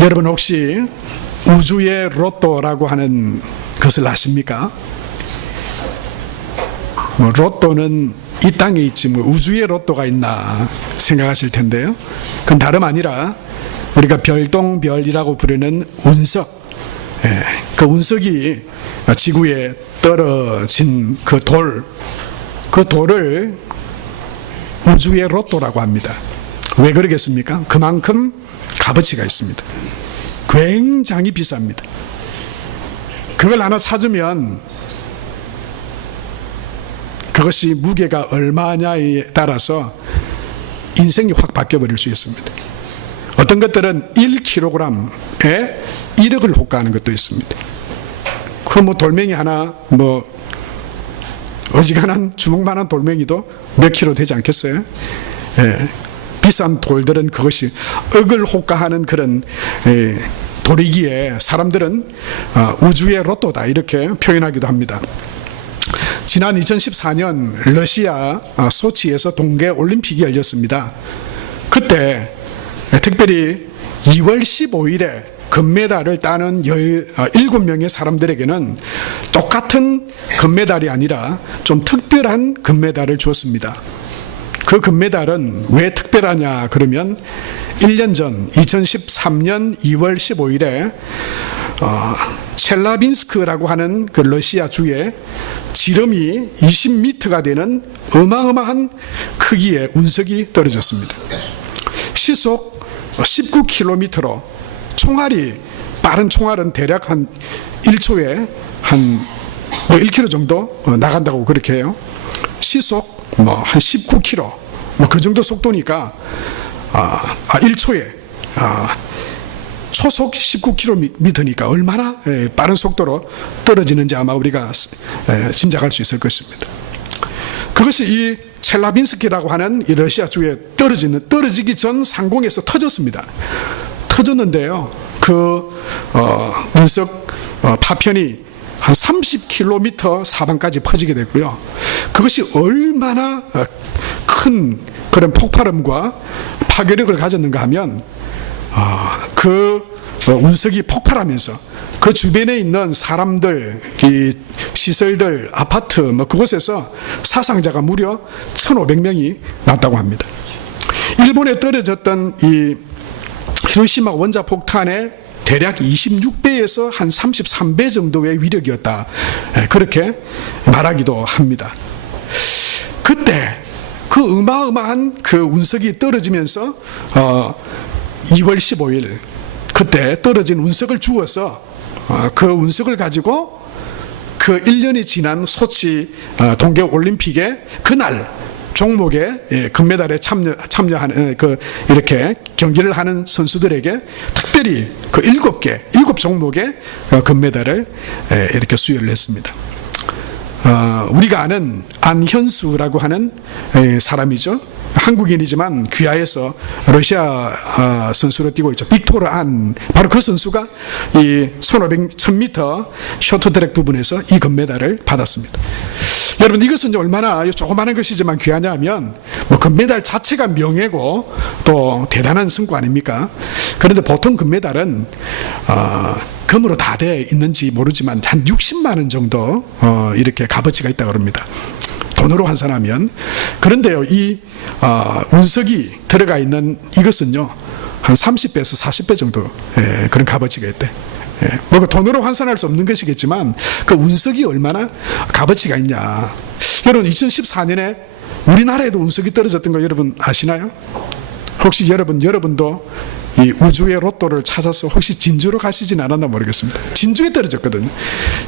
여러분 혹시 우주의 로또라고 하는 것을 아십니까? 로또는 이 땅에 있지 우주의 로또가 있나 생각하실 텐데요. 그건 다름 아니라 우리가 별똥별이라고 부르는 운석, 그 운석이 지구에 떨어진 그 돌을 우주의 로또라고 합니다. 왜 그러겠습니까? 그만큼 값어치가 있습니다. 굉장히 비쌉니다. 그걸 하나 찾으면 그것이 무게가 얼마냐에 따라서 인생이 확 바뀌어버릴 수 있습니다. 어떤 것들은 1kg에 1억을 호가하는 것도 있습니다. 그 돌멩이 하나 어지간한 주먹만한 돌멩이도 몇 킬로 되지 않겠어요? 비싼 돌들은 그것이 억을 호가하는 그런 돌이기에 사람들은 우주의 로또다 이렇게 표현하기도 합니다. 지난 2014년 러시아 소치에서 동계올림픽이 열렸습니다. 그때 특별히 2월 15일에 금메달을 따는 17명의 사람들에게는 똑같은 금메달이 아니라 좀 특별한 금메달을 주었습니다. 그 금메달은 왜 특별하냐 그러면 1년 전 2013년 2월 15일에 첼라빈스크라고 하는 그 러시아 주에 지름이 20m가 되는 어마어마한 크기의 운석이 떨어졌습니다. 시속 19km로 빠른 총알은 대략 한 1초에 한 1km 정도 나간다고 그렇게 해요. 시속 한 19km 그 정도 속도니까 1초에 초속 19km니까 얼마나 빠른 속도로 떨어지는지 아마 우리가 짐작할 수 있을 것입니다. 그것이 이 첼라빈스키라고 하는 이 러시아 주에 떨어지기 전 상공에서 터졌습니다. 터졌는데요, 그 운석 파편이 한 30km 사방까지 퍼지게 됐고요. 그것이 얼마나 큰 그런 폭발음과 파괴력을 가졌는가 하면 그 운석이 폭발하면서 그 주변에 있는 사람들, 이 시설들, 아파트 그곳에서 사상자가 무려 1,500명이 났다고 합니다. 일본에 떨어졌던 이 히로시마 원자폭탄의 대략 26배에서 한 33배 정도의 위력이었다, 그렇게 말하기도 합니다. 그때 그 어마어마한 그 운석이 떨어지면서 2월 15일 그때 떨어진 운석을 주워서 그 운석을 가지고 그 1년이 지난 소치 동계올림픽에 그날 종목에 금메달에 참여하는 이렇게 경기를 하는 선수들에게 특별히 그 7 종목의 금메달을 이렇게 수여를 했습니다. 우리가 아는 안현수라고 하는 사람이죠. 한국인이지만 귀화해서 러시아 선수로 뛰고 있죠. 빅토르 안, 바로 그 선수가 이 1000m 쇼트트랙 부분에서 이 금메달을 받았습니다. 여러분, 이것은 얼마나 조그마한 것이지만 귀하냐 하면 금메달 자체가 명예고 또 대단한 성과 아닙니까? 그런데 보통 금메달은 금으로 다 돼 있는지 모르지만 한 60만 원 정도 이렇게 값어치가 있다고 합니다. 돈으로 환산하면. 그런데요, 이 운석이 들어가 있는 이것은요 한 30배에서 40배 정도 그런 값어치가 있대. 돈으로 환산할 수 없는 것이겠지만 그 운석이 얼마나 값어치가 있냐. 여러분, 2014년에 우리나라에도 운석이 떨어졌던 거 여러분 아시나요? 혹시 여러분도 이 우주의 로또를 찾아서 혹시 진주로 가시진 않았나 모르겠습니다. 진주에 떨어졌거든요.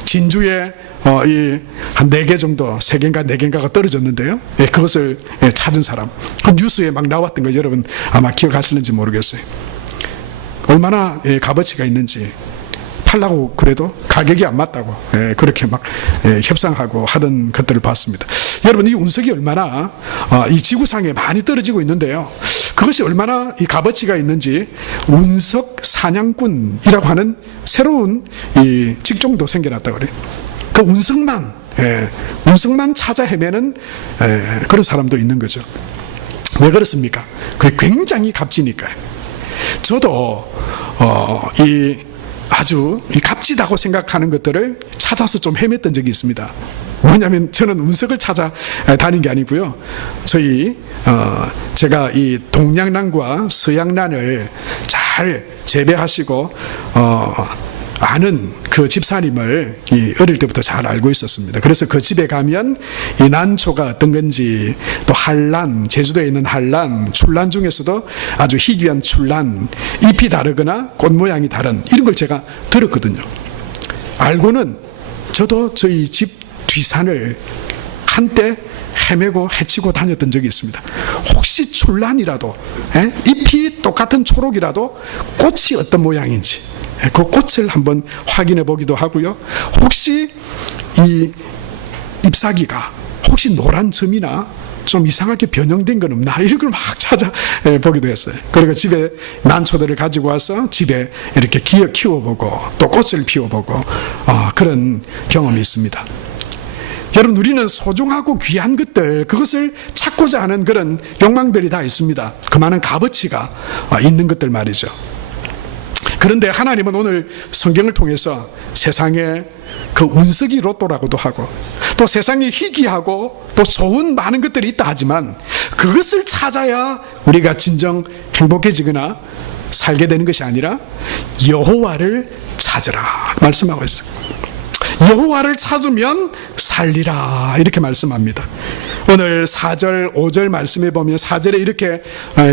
진주에 한 4개 정도, 3개인가 4개인가가 떨어졌는데요. 그것을 찾은 사람, 그 뉴스에 막 나왔던 거 여러분 아마 기억하실는지 모르겠어요. 얼마나 값어치가 있는지. 팔라고 그래도 가격이 안 맞다고 그렇게 막 협상하고 하던 것들을 봤습니다. 여러분, 이 운석이 얼마나 이 지구상에 많이 떨어지고 있는데요, 그것이 얼마나 이 값어치가 있는지 운석 사냥꾼이라고 하는 새로운 이 직종도 생겨났다고 그래요. 그 운석만 찾아 헤매는 그런 사람도 있는 거죠. 왜 그렇습니까? 그게 굉장히 값지니까요. 저도 아주 값지다고 생각하는 것들을 찾아서 좀 헤맸던 적이 있습니다. 뭐냐면 저는 운석을 찾아 다닌 게 아니고요. 제가 이 동양란과 서양란을 잘 재배하시고 아는 그 집사님을 어릴 때부터 잘 알고 있었습니다. 그래서 그 집에 가면 이 난초가 어떤 건지, 또 한란, 제주도에 있는 한란, 출란 중에서도 아주 희귀한 출란, 잎이 다르거나 꽃 모양이 다른 이런 걸 제가 들었거든요. 알고는 저도 저희 집 뒤산을 한때 헤매고 헤치고 다녔던 적이 있습니다. 혹시 출란이라도, 잎이 똑같은 초록이라도 꽃이 어떤 모양인지 그 꽃을 한번 확인해 보기도 하고요. 혹시 이 잎사귀가 혹시 노란 점이나 좀 이상하게 변형된 건 없나, 이런 걸 막 찾아보기도 했어요. 그리고 집에 난초들을 가지고 와서 집에 이렇게 키워보고 또 꽃을 피워보고 그런 경험이 있습니다. 여러분, 우리는 소중하고 귀한 것들, 그것을 찾고자 하는 그런 욕망들이 다 있습니다. 그 많은 값어치가 있는 것들 말이죠. 그런데 하나님은 오늘 성경을 통해서 세상에 그 운석이 로또라고도 하고, 또 세상에 희귀하고 또 좋은 많은 것들이 있다 하지만 그것을 찾아야 우리가 진정 행복해지거나 살게 되는 것이 아니라 여호와를 찾으라 말씀하고 있어요. 여호와를 찾으면 살리라, 이렇게 말씀합니다. 오늘 4절 5절 말씀에 보면 4절에 이렇게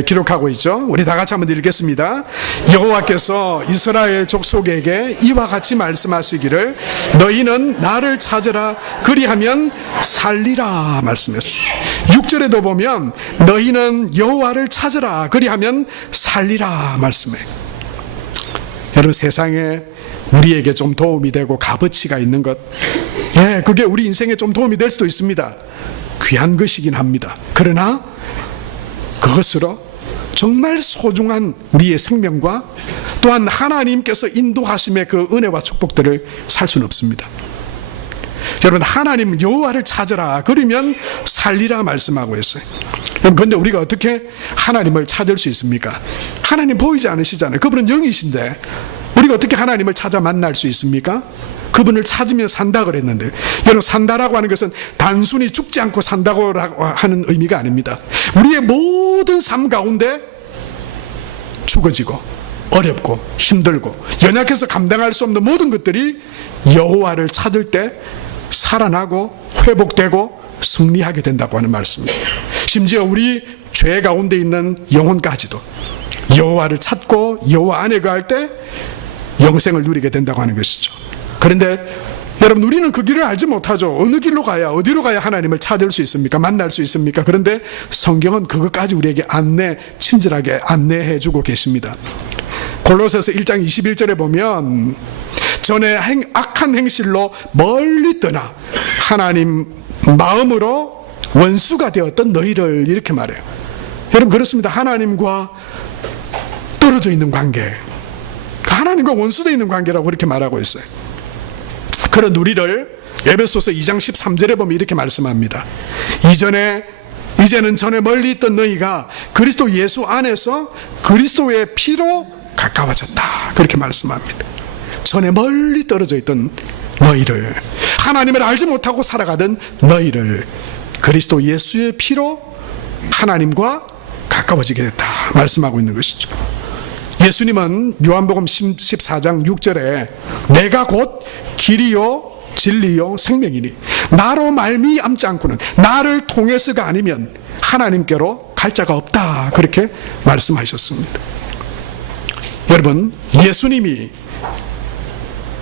기록하고 있죠. 우리 다 같이 한번 읽겠습니다. 여호와께서 이스라엘 족속에게 이와 같이 말씀하시기를 너희는 나를 찾으라, 그리하면 살리라 말씀했어요. 6절에도 보면 너희는 여호와를 찾으라, 그리하면 살리라 말씀해요. 여러분, 세상에 우리에게 좀 도움이 되고 값어치가 있는 것, 그게 우리 인생에 좀 도움이 될 수도 있습니다. 귀한 것이긴 합니다. 그러나 그것으로 정말 소중한 우리의 생명과 또한 하나님께서 인도하심의 그 은혜와 축복들을 살 수는 없습니다. 여러분, 하나님 여호와를 찾으라, 그러면 살리라 말씀하고 있어요. 그런데 우리가 어떻게 하나님을 찾을 수 있습니까? 하나님 보이지 않으시잖아요. 그분은 영이신데 우리가 어떻게 하나님을 찾아 만날 수 있습니까? 그분을 찾으면 산다 그랬는데, 여러분, 산다라고 하는 것은 단순히 죽지 않고 산다고 하는 의미가 아닙니다. 우리의 모든 삶 가운데 죽어지고 어렵고 힘들고 연약해서 감당할 수 없는 모든 것들이 여호와를 찾을 때 살아나고 회복되고 승리하게 된다고 하는 말씀입니다. 심지어 우리 죄 가운데 있는 영혼까지도 여호와를 찾고 여호와 안에 거할 때 영생을 누리게 된다고 하는 것이죠. 그런데 여러분, 우리는 그 길을 알지 못하죠. 어느 길로 가야, 어디로 가야 하나님을 찾을 수 있습니까? 만날 수 있습니까? 그런데 성경은 그것까지 우리에게 친절하게 안내해 주고 계십니다. 골로새서 1장 21절에 보면 전에 악한 행실로 멀리 떠나 하나님 마음으로 원수가 되었던 너희를, 이렇게 말해요. 여러분, 그렇습니다. 하나님과 떨어져 있는 관계, 하나님과 원수되어 있는 관계라고 그렇게 말하고 있어요. 그런 우리를 에베소서 2장 13절에 보면 이렇게 말씀합니다. 이제는 전에 멀리 있던 너희가 그리스도 예수 안에서 그리스도의 피로 가까워졌다, 그렇게 말씀합니다. 전에 멀리 떨어져 있던 너희를, 하나님을 알지 못하고 살아가던 너희를 그리스도 예수의 피로 하나님과 가까워지게 됐다 말씀하고 있는 것이죠. 예수님은 요한복음 14장 6절에 내가 곧 길이요 진리요 생명이니 나로 말미암지 않고는, 나를 통해서가 아니면 하나님께로 갈 자가 없다, 그렇게 말씀하셨습니다. 여러분, 예수님이,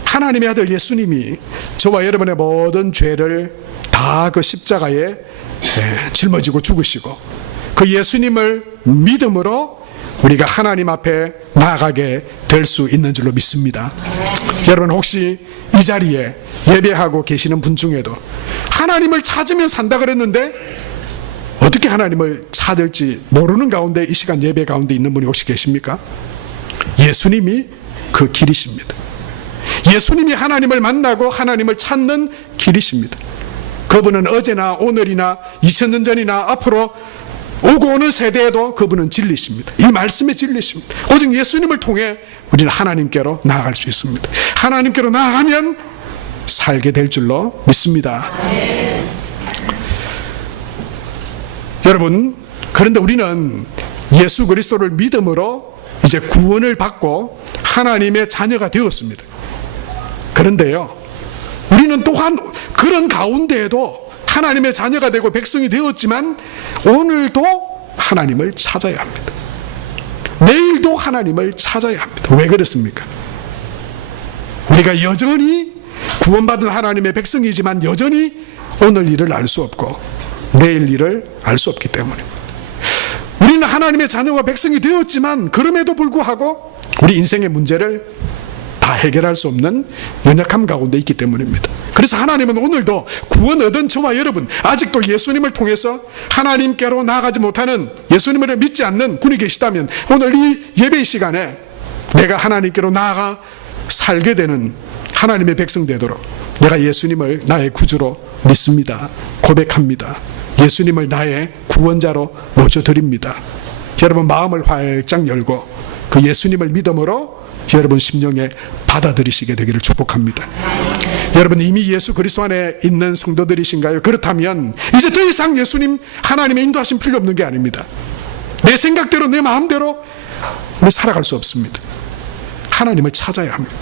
하나님의 아들 예수님이 저와 여러분의 모든 죄를 다 그 십자가에 짊어지고 죽으시고 그 예수님을 믿음으로 우리가 하나님 앞에 나아가게 될 수 있는 줄로 믿습니다. 여러분, 혹시 이 자리에 예배하고 계시는 분 중에도 하나님을 찾으면 산다 그랬는데 어떻게 하나님을 찾을지 모르는 가운데 이 시간 예배 가운데 있는 분이 혹시 계십니까? 예수님이 그 길이십니다. 예수님이 하나님을 만나고 하나님을 찾는 길이십니다. 그분은 어제나 오늘이나 2000년 전이나 앞으로 오고 오는 세대에도 그분은 진리십니다. 이 말씀의 진리십니다. 오직 예수님을 통해 우리는 하나님께로 나아갈 수 있습니다. 하나님께로 나아가면 살게 될 줄로 믿습니다. 여러분, 그런데 우리는 예수 그리스도를 믿음으로 이제 구원을 받고 하나님의 자녀가 되었습니다. 그런데요, 우리는 또한 그런 가운데에도 하나님의 자녀가 되고 백성이 되었지만 오늘도 하나님을 찾아야 합니다. 내일도 하나님을 찾아야 합니다. 왜 그렇습니까? 우리가 여전히 구원받은 하나님의 백성이지만 여전히 오늘 일을 알 수 없고 내일 일을 알 수 없기 때문입니다. 우리는 하나님의 자녀와 백성이 되었지만 그럼에도 불구하고 우리 인생의 문제를 다 해결할 수 없는 연약함 가운데 있기 때문입니다. 그래서 하나님은 오늘도 구원 얻은 저와 여러분, 아직도 예수님을 통해서 하나님께로 나아가지 못하는, 예수님을 믿지 않는 분이 계시다면 오늘 이 예배 시간에 내가 하나님께로 나아가 살게 되는 하나님의 백성 되도록 내가 예수님을 나의 구주로 믿습니다. 고백합니다. 예수님을 나의 구원자로 모셔드립니다. 여러분 마음을 활짝 열고 그 예수님을 믿음으로 여러분 심령에 받아들이시게 되기를 축복합니다. 여러분 이미 예수 그리스도 안에 있는 성도들이신가요? 그렇다면 이제 더 이상 예수님 하나님의 인도하심 필요 없는 게 아닙니다. 내 생각대로 내 마음대로 살아갈 수 없습니다. 하나님을 찾아야 합니다.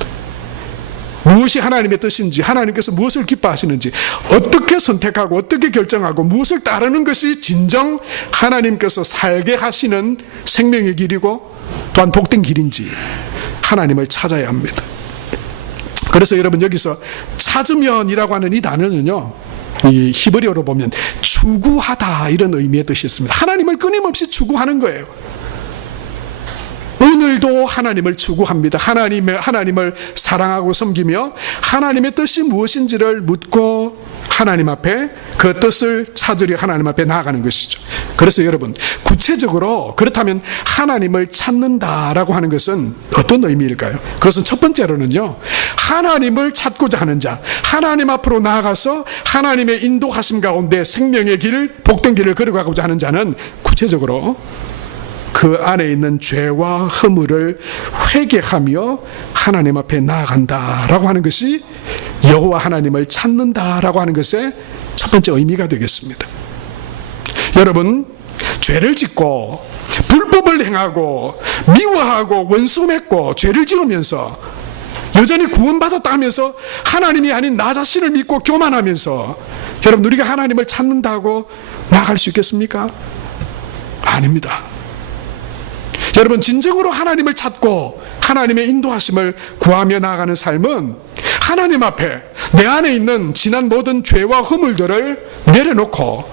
무엇이 하나님의 뜻인지, 하나님께서 무엇을 기뻐하시는지, 어떻게 선택하고 어떻게 결정하고 무엇을 따르는 것이 진정 하나님께서 살게 하시는 생명의 길이고 또한 복된 길인지 하나님을 찾아야 합니다. 그래서 여러분 여기서 찾으면이라고 하는 이 단어는요, 이 히브리어로 보면 추구하다 이런 의미의 뜻이 있습니다. 하나님을 끊임없이 추구하는 거예요. 오늘도 하나님을 추구합니다. 하나님을 사랑하고 섬기며 하나님의 뜻이 무엇인지를 묻고 하나님 앞에 그 뜻을 찾으려 하나님 앞에 나아가는 것이죠. 그래서 여러분 구체적으로 그렇다면 하나님을 찾는다라고 하는 것은 어떤 의미일까요? 그것은 첫 번째로는요, 하나님을 찾고자 하는 자, 하나님 앞으로 나아가서 하나님의 인도하심 가운데 생명의 길, 복된 길을 걸어가고자 하는 자는 구체적으로 그 안에 있는 죄와 허물을 회개하며 하나님 앞에 나아간다라고 하는 것이 여호와 하나님을 찾는다라고 하는 것의 첫 번째 의미가 되겠습니다. 여러분, 죄를 짓고 불법을 행하고 미워하고 원수 맺고 죄를 지으면서 여전히 구원받았다 하면서 하나님이 아닌 나 자신을 믿고 교만하면서 여러분 우리가 하나님을 찾는다고 나아갈 수 있겠습니까? 아닙니다. 여러분 진정으로 하나님을 찾고 하나님의 인도하심을 구하며 나아가는 삶은 하나님 앞에 내 안에 있는 지난 모든 죄와 허물들을 내려놓고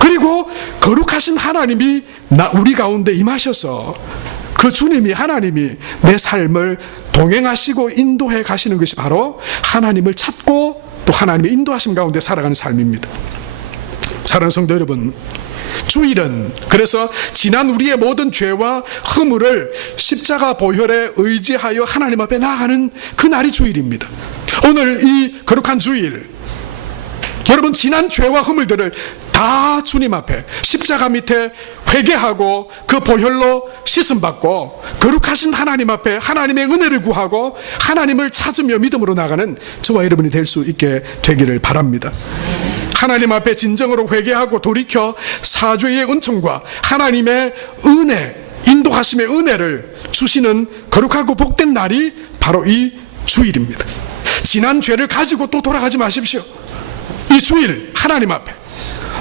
그리고 거룩하신 하나님이 우리 가운데 임하셔서 그 주님이 하나님이 내 삶을 동행하시고 인도해 가시는 것이 바로 하나님을 찾고 또 하나님의 인도하심 가운데 살아가는 삶입니다. 사랑하는 성도 여러분, 주일은 그래서 지난 우리의 모든 죄와 허물을 십자가 보혈에 의지하여 하나님 앞에 나아가는 그 날이 주일입니다. 오늘 이 거룩한 주일, 여러분 지난 죄와 허물들을 다 주님 앞에 십자가 밑에 회개하고 그 보혈로 씻음받고 거룩하신 하나님 앞에 하나님의 은혜를 구하고 하나님을 찾으며 믿음으로 나가는 저와 여러분이 될 수 있게 되기를 바랍니다. 하나님 앞에 진정으로 회개하고 돌이켜 사죄의 은총과 하나님의 은혜, 인도하심의 은혜를 주시는 거룩하고 복된 날이 바로 이 주일입니다. 지난 죄를 가지고 또 돌아가지 마십시오. 이 주일 하나님 앞에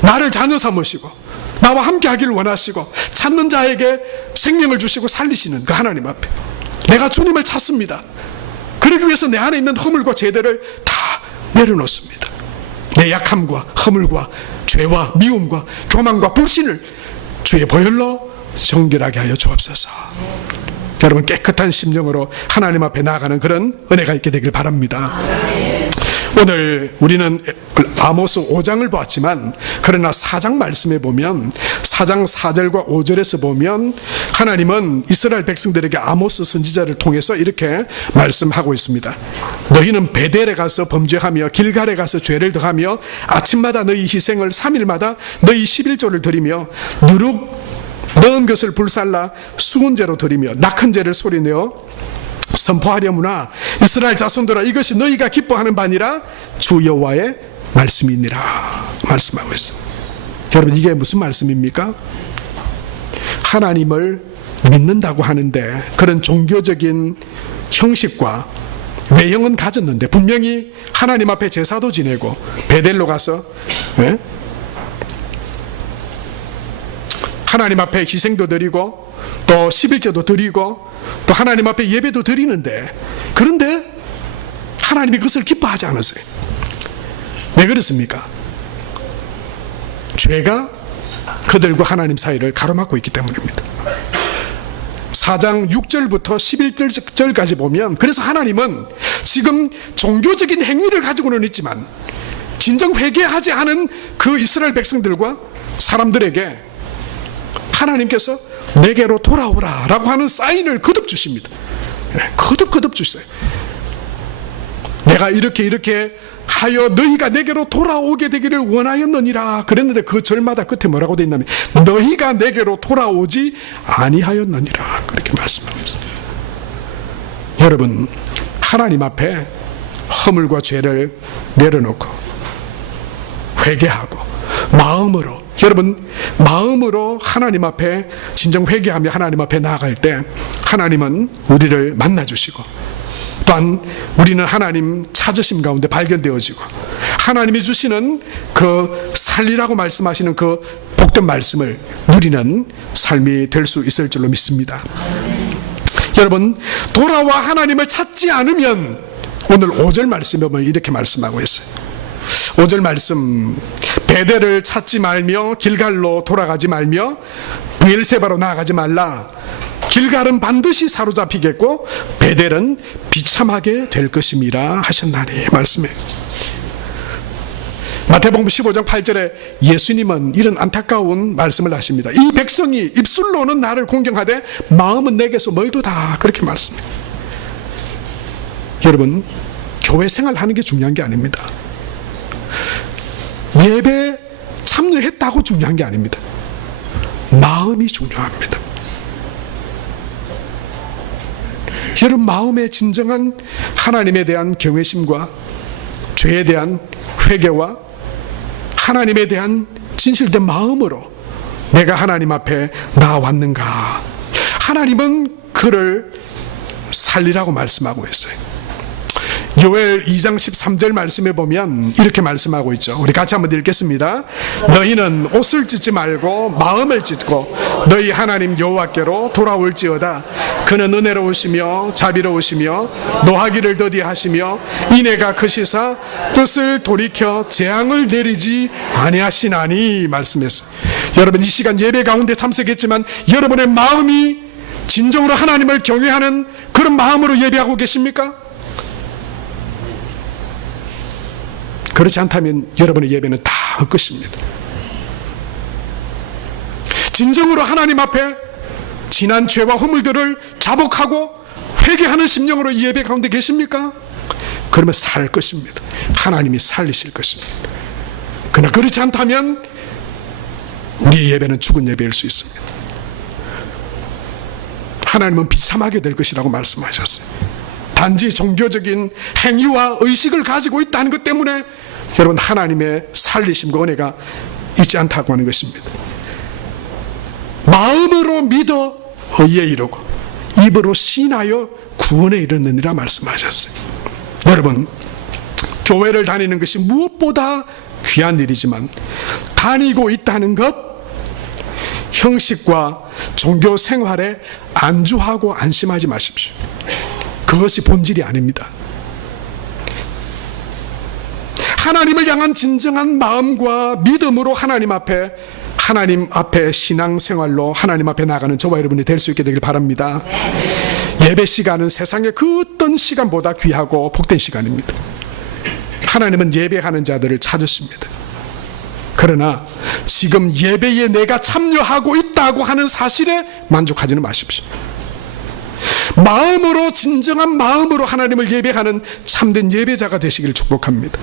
나를 자녀 삼으시고 나와 함께 하기를 원하시고 찾는 자에게 생명을 주시고 살리시는 그 하나님 앞에 내가 주님을 찾습니다. 그러기 위해서 내 안에 있는 허물과 죄들을 다 내려놓습니다. 내 약함과 허물과 죄와 미움과 교만과 불신을 주의 보혈로 정결하게 하여 주옵소서. 여러분 깨끗한 심령으로 하나님 앞에 나아가는 그런 은혜가 있게 되길 바랍니다. 오늘 우리는 아모스 5장을 보았지만 그러나 4장 말씀에 보면 4장 4절과 5절에서 보면 하나님은 이스라엘 백성들에게 아모스 선지자를 통해서 이렇게 말씀하고 있습니다. 너희는 베델에 가서 범죄하며 길갈에 가서 죄를 더하며 아침마다 너희 희생을 3일마다 너희 11조를 드리며 누룩 넣은 것을 불살라 수은제로 드리며 낙한 죄를 소리내어 선포하려무나 이스라엘 자손들아 이것이 너희가 기뻐하는 바니라 주 여호와의 말씀이니라 말씀하고 있습니다. 여러분 이게 무슨 말씀입니까? 하나님을 믿는다고 하는데 그런 종교적인 형식과 외형은 가졌는데 분명히 하나님 앞에 제사도 지내고 베델로 가서 하나님 앞에 희생도 드리고 또 11조도 드리고 또 하나님 앞에 예배도 드리는데 그런데 하나님이 그것을 기뻐하지 않으세요. 왜 그렇습니까? 죄가 그들과 하나님 사이를 가로막고 있기 때문입니다. 4장 6절부터 11절까지 보면 그래서 하나님은 지금 종교적인 행위를 가지고는 있지만 진정 회개하지 않은 그 이스라엘 백성들과 사람들에게 하나님께서 내게로 돌아오라 라고 하는 사인을 거듭 주십니다. 거듭 주세요. 내가 이렇게 하여 너희가 내게로 돌아오게 되기를 원하였느니라 그랬는데 그 절마다 끝에 뭐라고 되어 있냐면 너희가 내게로 돌아오지 아니하였느니라 그렇게 말씀하고 있습니다. 여러분 하나님 앞에 허물과 죄를 내려놓고 회개하고 마음으로 하나님 앞에 진정 회개하며 하나님 앞에 나아갈 때 하나님은 우리를 만나주시고 또한 우리는 하나님 찾으심 가운데 발견되어지고 하나님이 주시는 그 살리라고 말씀하시는 그 복된 말씀을 누리는 삶이 될 수 있을 줄로 믿습니다. 여러분 돌아와 하나님을 찾지 않으면 오늘 5절 말씀에 보면 이렇게 말씀하고 있어요. 5절 말씀 베델을 찾지 말며 길갈로 돌아가지 말며 브엘세바로 나아가지 말라. 길갈은 반드시 사로잡히겠고 베델은 비참하게 될 것임이라 하셨나니 말씀해. 마태복음 15장 8절에 예수님은 이런 안타까운 말씀을 하십니다. 이 백성이 입술로는 나를 공경하되 마음은 내게서 멀도다 그렇게 말씀해요. 여러분 교회 생활하는 게 중요한 게 아닙니다. 예배 참여했다고 중요한 게 아닙니다. 마음이 중요합니다. 여러분 마음의 진정한 하나님에 대한 경외심과 죄에 대한 회개와 하나님에 대한 진실된 마음으로 내가 하나님 앞에 나왔는가. 하나님은 그를 살리라고 말씀하고 있어요. 요엘 2장 13절 말씀에 보면 이렇게 말씀하고 있죠. 우리 같이 한번 읽겠습니다. 너희는 옷을 찢지 말고 마음을 찢고 너희 하나님 여호와께로 돌아올지어다. 그는 은혜로우시며 자비로우시며 노하기를 더디하시며 인애가 크시사 뜻을 돌이켜 재앙을 내리지 아니하시나니 말씀했어요. 여러분 이 시간 예배 가운데 참석했지만 여러분의 마음이 진정으로 하나님을 경외하는 그런 마음으로 예배하고 계십니까? 그렇지 않다면 여러분의 예배는 다 헛것입니다. 진정으로 하나님 앞에 지난 죄와 허물들을 자복하고 회개하는 심령으로 이 예배 가운데 계십니까? 그러면 살 것입니다. 하나님이 살리실 것입니다. 그러나 그렇지 않다면 우리의 예배는 죽은 예배일 수 있습니다. 하나님은 비참하게 될 것이라고 말씀하셨어요. 단지 종교적인 행위와 의식을 가지고 있다는 것 때문에 여러분 하나님의 살리심과 은혜가 있지 않다고 하는 것입니다. 마음으로 믿어 의에 이르고 입으로 신하여 구원에 이르느니라 말씀하셨어요. 여러분 교회를 다니는 것이 무엇보다 귀한 일이지만 다니고 있다는 것 형식과 종교 생활에 안주하고 안심하지 마십시오. 그것이 본질이 아닙니다. 하나님을 향한 진정한 마음과 믿음으로 하나님 앞에 신앙생활로 하나님 앞에 나가는 저와 여러분이 될 수 있게 되길 바랍니다. 예배 시간은 세상의 그 어떤 시간보다 귀하고 복된 시간입니다. 하나님은 예배하는 자들을 찾으십니다. 그러나 지금 예배에 내가 참여하고 있다고 하는 사실에 만족하지는 마십시오. 마음으로, 진정한 마음으로 하나님을 예배하는 참된 예배자가 되시기를 축복합니다.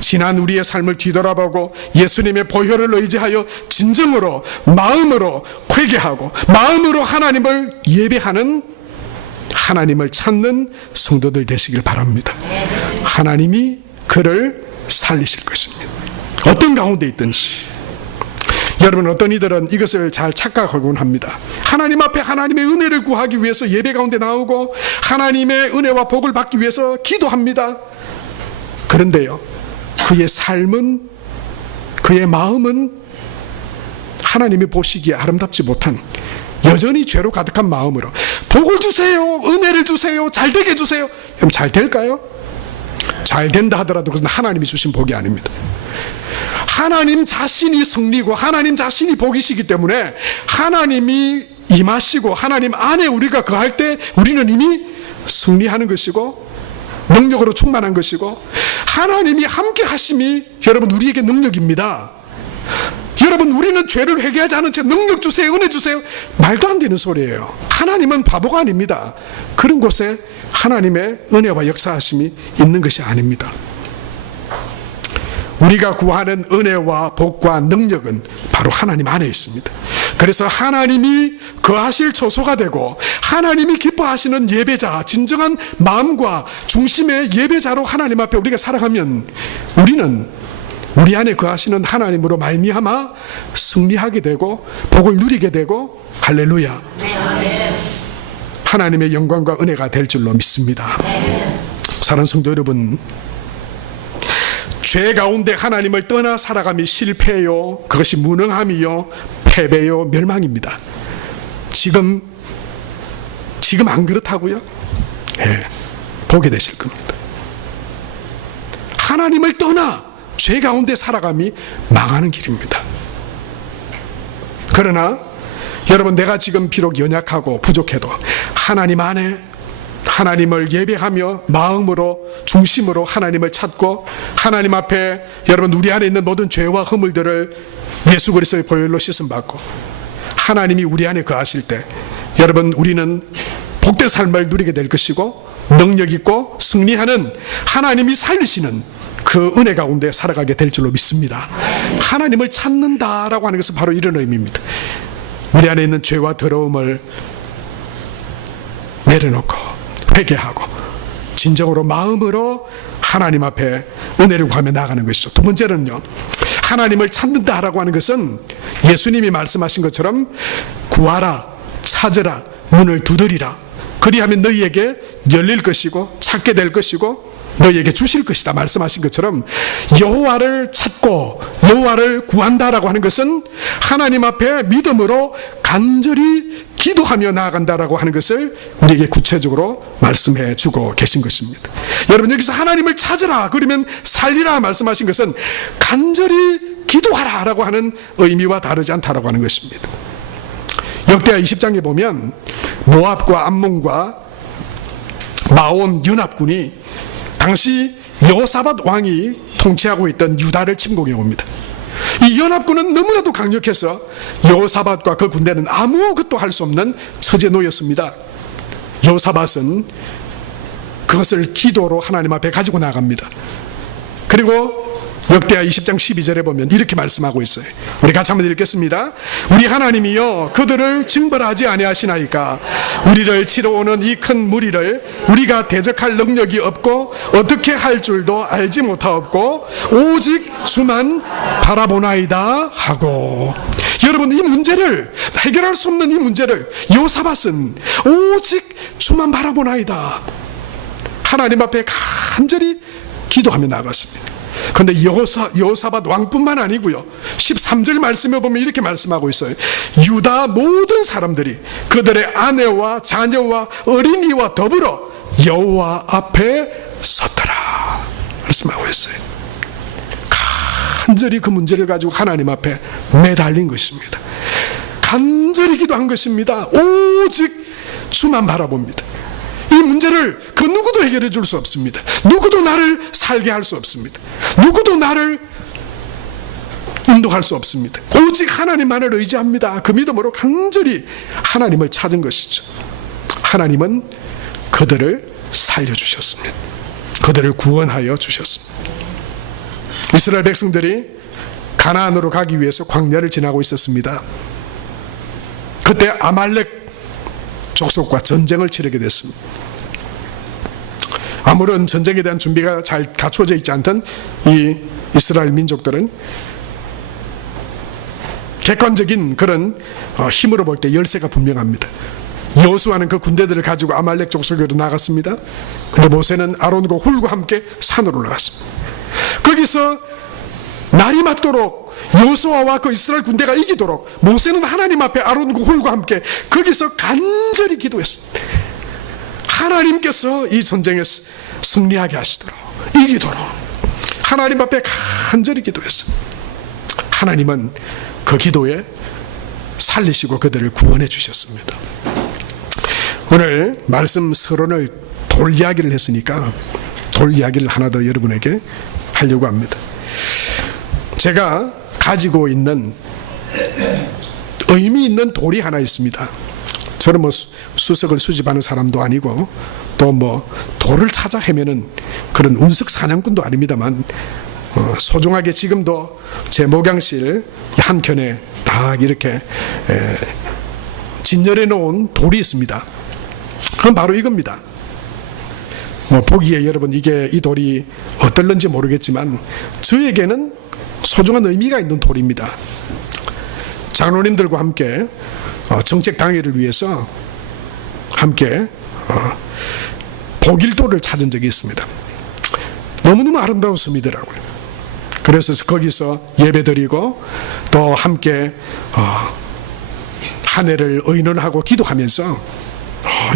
지난 우리의 삶을 뒤돌아보고 예수님의 보혈을 의지하여 진정으로 마음으로 회개하고 마음으로 하나님을 예배하는, 하나님을 찾는 성도들 되시길 바랍니다. 하나님이 그를 살리실 것입니다. 어떤 가운데 있든지. 여러분, 어떤 이들은 이것을 잘 착각하곤 합니다. 하나님 앞에 하나님의 은혜를 구하기 위해서 예배 가운데 나오고 하나님의 은혜와 복을 받기 위해서 기도합니다. 그런데요, 그의 삶은, 그의 마음은 하나님이 보시기에 아름답지 못한, 여전히 죄로 가득한 마음으로 복을 주세요, 은혜를 주세요, 잘되게 해주세요. 그럼 잘 될까요? 잘 된다 하더라도 그것은 하나님이 주신 복이 아닙니다. 하나님 자신이 승리고 하나님 자신이 복이시기 때문에 하나님이 임하시고 하나님 안에 우리가 거할 때 우리는 이미 승리하는 것이고 능력으로 충만한 것이고, 하나님이 함께 하심이 여러분 우리에게 능력입니다. 여러분, 우리는 죄를 회개하지 않은 채 능력 주세요, 은혜 주세요, 말도 안 되는 소리예요. 하나님은 바보가 아닙니다. 그런 곳에 하나님의 은혜와 역사하심이 있는 것이 아닙니다. 우리가 구하는 은혜와 복과 능력은 바로 하나님 안에 있습니다. 그래서 하나님이 거하실 처소가 되고 하나님이 기뻐하시는 예배자, 진정한 마음과 중심의 예배자로 하나님 앞에 우리가 살아가면 우리는 우리 안에 거하시는 하나님으로 말미암아 승리하게 되고 복을 누리게 되고, 할렐루야, 하나님의 영광과 은혜가 될 줄로 믿습니다. 사랑하는 성도 여러분, 죄 가운데 하나님을 떠나 살아감이 실패요, 그것이 무능함이요, 패배요, 멸망입니다. 지금 안 그렇다고요? 예, 보게 되실 겁니다. 하나님을 떠나 죄 가운데 살아감이 망하는 길입니다. 그러나 여러분, 내가 지금 비록 연약하고 부족해도 하나님 안에 하나님을 예배하며 마음으로, 중심으로 하나님을 찾고 하나님 앞에 여러분 우리 안에 있는 모든 죄와 허물들을 예수 그리스도의 보혈로 씻음받고 하나님이 우리 안에 거하실 때 여러분 우리는 복된 삶을 누리게 될 것이고, 능력 있고 승리하는, 하나님이 살리시는 그 은혜 가운데 살아가게 될 줄로 믿습니다. 하나님을 찾는다라고 하는 것은 바로 이런 의미입니다. 우리 안에 있는 죄와 더러움을 내려놓고 회개하고 진정으로 마음으로 하나님 앞에 은혜를 구하며 나아가는 것이죠. 두 번째는요, 하나님을 찾는다라고 하는 것은 예수님이 말씀하신 것처럼 구하라, 찾으라, 문을 두드리라, 그리하면 너희에게 열릴 것이고 찾게 될 것이고 너희에게 주실 것이다 말씀하신 것처럼, 여호와를 찾고 여호와를 구한다라고 하는 것은 하나님 앞에 믿음으로 간절히 기도하며 나아간다라고 하는 것을 우리에게 구체적으로 말씀해 주고 계신 것입니다. 여러분, 여기서 하나님을 찾으라, 그러면 살리라 말씀하신 것은 간절히 기도하라 라고 하는 의미와 다르지 않다라고 하는 것입니다. 역대하 20장에 보면 모압과 암몬과 마온 연합군이 당시 여호사밧 왕이 통치하고 있던 유다를 침공해 옵니다. 이 연합군은 너무나도 강력해서 여호사밧과 그 군대는 아무것도 할 수 없는 처지에 놓였습니다. 여호사밧은 그것을 기도로 하나님 앞에 가지고 나갑니다. 그리고 역대하 20장 12절에 보면 이렇게 말씀하고 있어요. 우리 같이 한번 읽겠습니다. 우리 하나님이여 그들을 징벌하지 아니하시나이까. 우리를 치러 오는 이 큰 무리를 우리가 대적할 능력이 없고 어떻게 할 줄도 알지 못하옵고 오직 주만 바라보나이다 하고. 여러분, 이 문제를 해결할 수 없는 이 문제를 여호사밧은 오직 주만 바라보나이다, 하나님 앞에 간절히 기도하며 나갔습니다. 그런데 여호사밧 왕뿐만 아니고요, 13절 말씀에 보면 이렇게 말씀하고 있어요. 유다 모든 사람들이 그들의 아내와 자녀와 어린이와 더불어 여호와 앞에 섰더라 말씀하고 있어요. 간절히 그 문제를 가지고 하나님 앞에 매달린 것입니다. 간절히 기도한 것입니다. 오직 주만 바라봅니다. 이 문제를 그 누구도 해결해 줄 수 없습니다. 누구도 나를 살게 할 수 없습니다. 누구도 나를 인도할 수 없습니다. 오직 하나님만을 의지합니다. 그 믿음으로 간절히 하나님을 찾은 것이죠. 하나님은 그들을 살려주셨습니다. 그들을 구원하여 주셨습니다. 이스라엘 백성들이 가나안으로 가기 위해서 광야를 지나고 있었습니다. 그때 아말렉 족속과 전쟁을 치르게 됐습니다. 아무런 전쟁에 대한 준비가 잘 갖추어져 있지 않던 이 이스라엘 민족들은 객관적인 그런 힘으로 볼 때 열세가 분명합니다. 여호수아는 그 군대들을 가지고 아말렉 족속으로 나갔습니다. 그런데 모세는 아론과 훌과 함께 산으로 올라갔습니다. 거기서 날이 맞도록 여호수아와 그 이스라엘 군대가 이기도록 모세는 하나님 앞에 아론과 훌과 함께 거기서 간절히 기도했습니다. 하나님께서 이 전쟁에서 승리하게 하시도록, 이기도록 하나님 앞에 간절히 기도했습니다. 하나님은 그 기도에 살리시고 그들을 구원해 주셨습니다. 오늘 말씀 서론을 돌 이야기를 했으니까 돌 이야기를 하나 더 여러분에게 하려고 합니다. 제가 가지고 있는 의미 있는 돌이 하나 있습니다. 저는 뭐 수석을 수집하는 사람도 아니고 또 뭐 돌을 찾아 헤매는 그런 운석 사냥꾼도 아닙니다만 소중하게 지금도 제 목양실 한켠에 딱 이렇게 진열해 놓은 돌이 있습니다. 그건 바로 이겁니다. 뭐 보기에 여러분 이 돌이 어떨런지 모르겠지만 저에게는 소중한 의미가 있는 돌입니다. 장로님들과 함께 정책 당회를 위해서 함께 보길도를 찾은 적이 있습니다. 너무너무 아름다운 섬이더라고요. 그래서 거기서 예배드리고 또 함께 한 해를 의논하고 기도하면서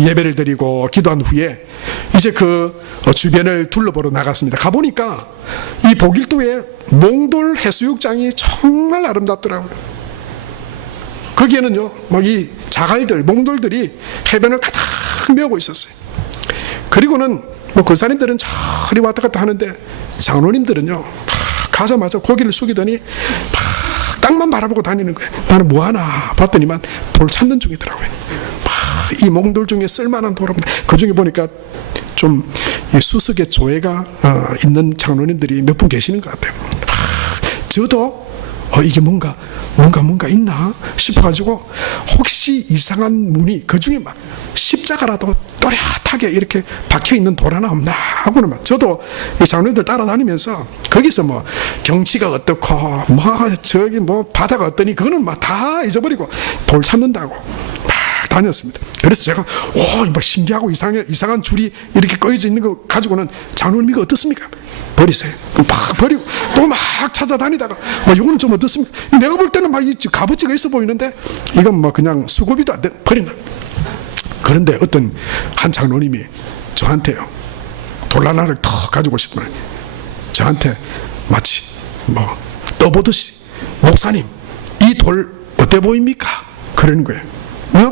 예배를 드리고 기도한 후에 이제 그 주변을 둘러보러 나갔습니다. 가보니까 이 보길도의 몽돌 해수욕장이 정말 아름답더라고요. 거기에는요, 막 이 자갈들, 몽돌들이 해변을 가득 메우고 있었어요. 그리고는 뭐 권사님들은 저리 왔다 갔다 하는데 장로님들은요, 가자마자 고개를 숙이더니 막 땅만 바라보고 다니는 거예요. 나는 뭐 하나 봤더니만 돌 찾는 중이더라고요. 이 몽돌 중에 쓸만한 돌, 그 중에 보니까 좀 수석의 조예가 있는 장로님들이 몇 분 계시는 것 같아요. 저도 이게 뭔가 있나 싶어가지고 혹시 이상한 문이 그 중에 막 십자가라도 또렷하게 이렇게 박혀 있는 돌 하나 없나 하고는 막 저도 이 장로님들 따라다니면서 거기서 뭐 경치가 어떻고 뭐 저기 뭐 바다가 어떠니 그거는 막 다 잊어버리고 돌 찾는다고 막 다녔습니다. 그래서 제가 막 신기하고 이상한 줄이 이렇게 꺼져 있는 거 가지고는 장로님 이거 어떻습니까? 버리세요. 막 버리고 또 막 찾아다니다가 이거는 좀 어떻습니까? 내가 볼 때는 막 이 값어치가 있어 보이는데 이건 뭐 그냥 수고비도 안 돼 버린다. 그런데 어떤 한 장로님이 저한테요, 돌 하나를 더 가지고 오시더니 저한테 마치 뭐 떠보듯이 목사님 이 돌 어때 보입니까? 그러는 거예요.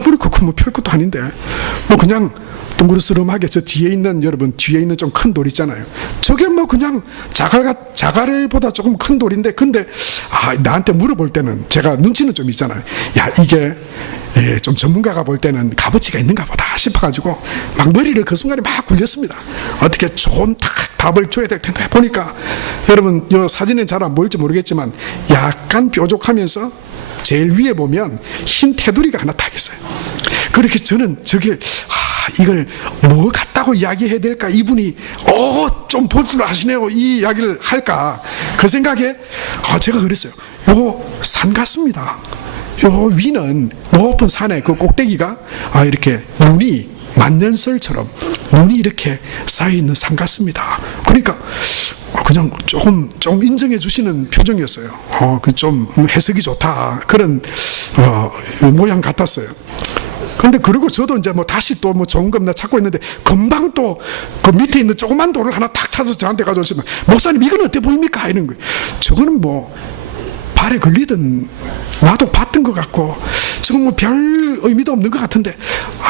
그렇고 뭐 별것도 아닌데 뭐 그냥 둥그스름하게 저 뒤에 있는 여러분 뒤에 있는 좀 큰 돌 있잖아요. 저게 뭐 그냥 자갈보다 조금 큰 돌인데 근데 나한테 물어볼 때는 제가 눈치는 좀 있잖아요. 야 이게 좀 전문가가 볼 때는 값어치가 있는가 보다 싶어가지고 막 머리를 그 순간에 막 굴렸습니다. 어떻게 좋은 답을 줘야 될 텐데 보니까 여러분 이 사진에 잘 안 보일지 모르겠지만 약간 뾰족하면서 제일 위에 보면 흰 테두리가 하나 딱 있어요. 그렇게 저는 저게 이걸 뭐 같다고 이야기해야 될까? 이분이 좀 볼 줄 아시네요. 이 이야기를 할까? 그 생각에 제가 그랬어요. 요거 산 같습니다. 요 위는 높은 산의 그 꼭대기가 이렇게 눈이 만년설처럼 눈이 이렇게 쌓여있는 산 같습니다. 그러니까 그냥 좀 인정해 주시는 표정이었어요. 좀 해석이 좋다 그런 모양 같았어요. 근데 그리고 저도 이제 뭐 다시 또 뭐 좋은 겁나 찾고 있는데 금방 또 그 밑에 있는 조그만 돌을 하나 탁 찾아서 저한테 가져오시면 목사님 이건 어때 보입니까? 이런 거예요. 저거는 뭐 발에 걸리든 나도 봤던 것 같고 지금 뭐 별 의미도 없는 것 같은데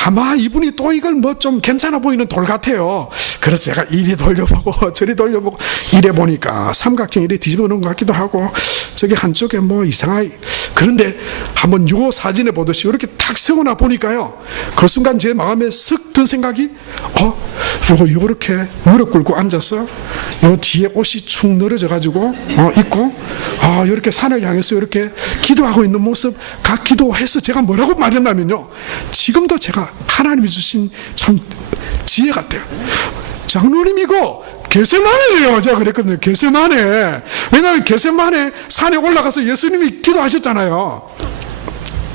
아마 이분이 또 이걸 뭐 좀 괜찮아 보이는 돌 같아요. 그래서 제가 이리 돌려보고 저리 돌려보고 이래 보니까 삼각형 이리 뒤집어 놓은 것 같기도 하고 저기 한쪽에 뭐 이상하게 그런데 한번 요 사진에 보듯이 이렇게 탁 세워놔 보니까요. 그 순간 제 마음에 쓱 든 생각이 요렇게 무릎 꿇고 앉아서 요 뒤에 옷이 축 늘어져 가지고 있고 이렇게 산을 향해서 이렇게 기도하고 있는 모습 같기도 해서 제가 뭐라고 말했냐면요. 지금도 제가 하나님이 주신 참 지혜 같아요. 장로님이고 겟세마네예요. 제가 그랬거든요. 겟세마네. 왜냐하면 겟세마네 산에 올라가서 예수님이 기도하셨잖아요.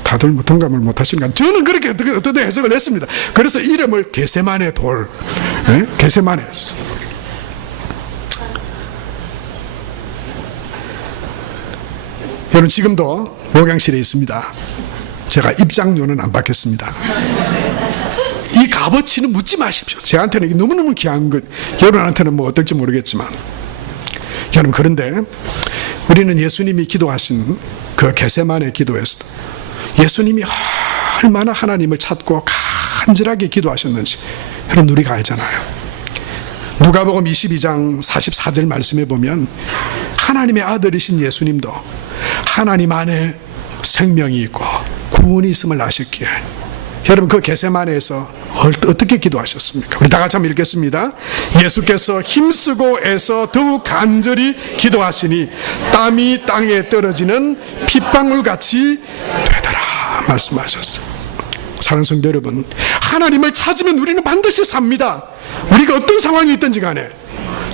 다들 뭐 동감을 못 하시니까 저는 그렇게 어떤 해석을 했습니다. 그래서 이름을 겟세마네 돌, 겟세마네. 여러분 지금도 목양실에 있습니다. 제가 입장료는 안 받겠습니다. 이 값어치는 묻지 마십시오. 제한테는 너무너무 귀한 것, 여러분한테는 뭐 어떨지 모르겠지만 여러분 그런데 우리는 예수님이 기도하신 그 겟세마네 기도에서 예수님이 얼마나 하나님을 찾고 간절하게 기도하셨는지 여러분 우리가 알잖아요. 누가복음 22장 44절 말씀에 보면 하나님의 아들이신 예수님도 하나님 안에 생명이 있고 구원이 있음을 아셨기에 여러분 그 겟세마네에서 어떻게 기도하셨습니까? 우리 다 같이 한번 읽겠습니다. 예수께서 힘쓰고 애써 더욱 간절히 기도하시니 땀이 땅에 떨어지는 핏방울같이 되더라 말씀하셨어요. 사랑하는 성도 여러분, 하나님을 찾으면 우리는 반드시 삽니다. 우리가 어떤 상황이 있든지 간에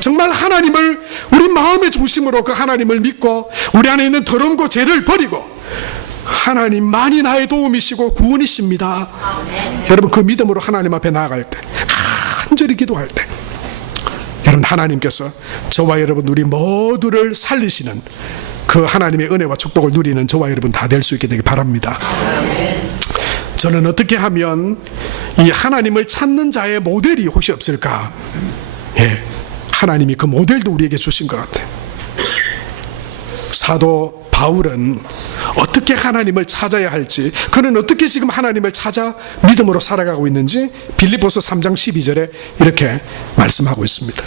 정말 하나님을 우리 마음의 중심으로 그 하나님을 믿고 우리 안에 있는 더러움과 죄를 버리고 하나님만이 나의 도움이시고 구원이십니다. 여러분 그 믿음으로 하나님 앞에 나아갈 때 간절히 기도할 때 여러분 하나님께서 저와 여러분 우리 모두를 살리시는 그 하나님의 은혜와 축복을 누리는 저와 여러분 다 될 수 있게 되길 바랍니다. 저는 어떻게 하면 이 하나님을 찾는 자의 모델이 혹시 없을까? 하나님이 그 모델도 우리에게 주신 것 같아요. 사도 바울은 어떻게 하나님을 찾아야 할지, 그는 어떻게 지금 하나님을 찾아 믿음으로 살아가고 있는지 빌립보서 3장 12절에 이렇게 말씀하고 있습니다.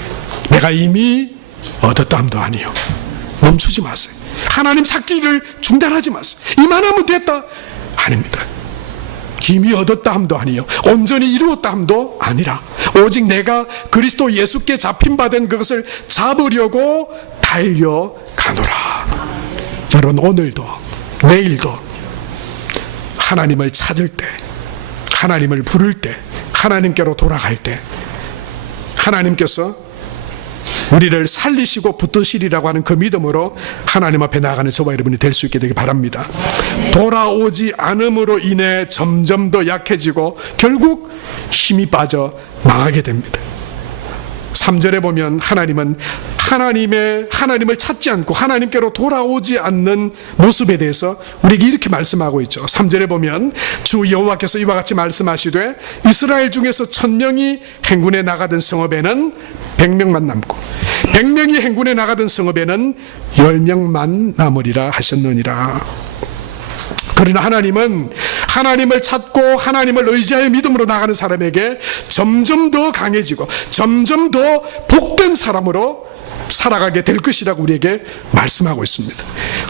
내가 이미 얻었다 함도 아니요. 멈추지 마세요. 하나님 찾기를 중단하지 마세요. 이만하면 됐다. 아닙니다. 이미 얻었다 함도 아니요 온전히 이루었다 함도 아니라 오직 내가 그리스도 예수께 잡힌 바 된 그것을 잡으려고 달려가노라. 여러분 오늘도 내일도 하나님을 찾을 때, 하나님을 부를 때, 하나님께로 돌아갈 때 하나님께서 우리를 살리시고 붙드시리라고 하는 그 믿음으로 하나님 앞에 나아가는 저와 여러분이 될 수 있게 되길 바랍니다. 돌아오지 않음으로 인해 점점 더 약해지고 결국 힘이 빠져 망하게 됩니다. 3절에 보면 하나님은 하나님을 찾지 않고 하나님께로 돌아오지 않는 모습에 대해서 우리에게 이렇게 말씀하고 있죠. 3절에 보면 주 여호와께서 이와 같이 말씀하시되 이스라엘 중에서 1000명이 행군에 나가던 성읍에는 100명만 남고 100명이 행군에 나가던 성읍에는 10명만 남으리라 하셨느니라. 그러나 하나님은 하나님을 찾고 하나님을 의지하여 믿음으로 나가는 사람에게 점점 더 강해지고 점점 더 복된 사람으로 살아가게 될 것이라고 우리에게 말씀하고 있습니다.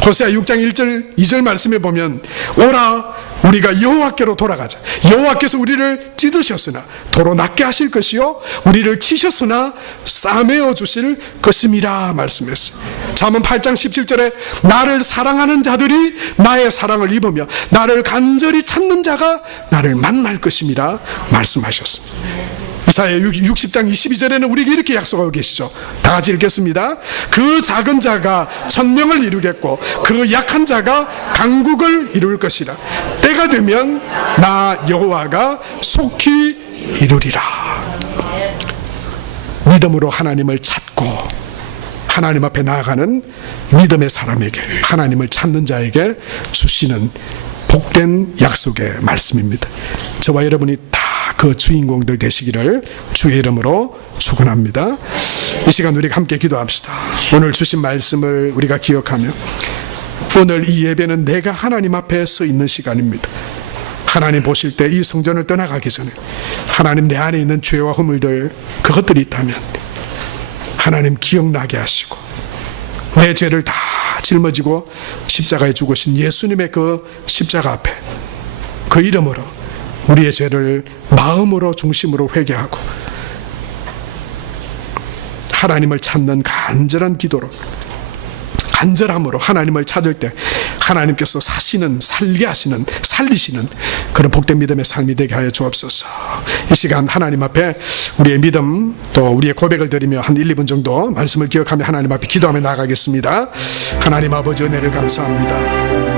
호세아 6장 1절 2절 말씀에 보면 오라 우리가 여호와께로 돌아가자. 여호와께서 우리를 찢으셨으나 도로 낫게 하실 것이요 우리를 치셨으나 싸매어 주실 것임이라 말씀했어요. 잠언 8장 17절에 나를 사랑하는 자들이 나의 사랑을 입으며 나를 간절히 찾는 자가 나를 만날 것임이라 말씀하셨습니다. 이사야 60장 22절에는 우리에게 이렇게 약속하고 계시죠. 다 같이 읽겠습니다. 그 작은 자가 1000명을 이루겠고 그 약한 자가 강국을 이룰 것이라. 때가 되면 나 여호와가 속히 이루리라. 믿음으로 하나님을 찾고 하나님 앞에 나아가는 믿음의 사람에게, 하나님을 찾는 자에게 주시는 복된 약속의 말씀입니다. 저와 여러분이 다 그 주인공들 되시기를 주의 이름으로 축원합니다. 이 시간 우리가 함께 기도합시다. 오늘 주신 말씀을 우리가 기억하며 오늘 이 예배는 내가 하나님 앞에 서 있는 시간입니다. 하나님 보실 때 이 성전을 떠나가기 전에 하나님 내 안에 있는 죄와 허물들 그것들이 있다면 하나님 기억나게 하시고 내 죄를 다 짊어지고 십자가에 죽으신 예수님의 그 십자가 앞에 그 이름으로 우리의 죄를 마음으로 중심으로 회개하고 하나님을 찾는 간절한 기도로 간절함으로 하나님을 찾을 때 하나님께서 사시는 살게 하시는 살리시는 그런 복된 믿음의 삶이 되게 하여 주옵소서. 이 시간 하나님 앞에 우리의 믿음 또 우리의 고백을 드리며 한 1, 2분 정도 말씀을 기억하며 하나님 앞에 기도하며 나가겠습니다. 하나님 아버지 은혜를 감사합니다.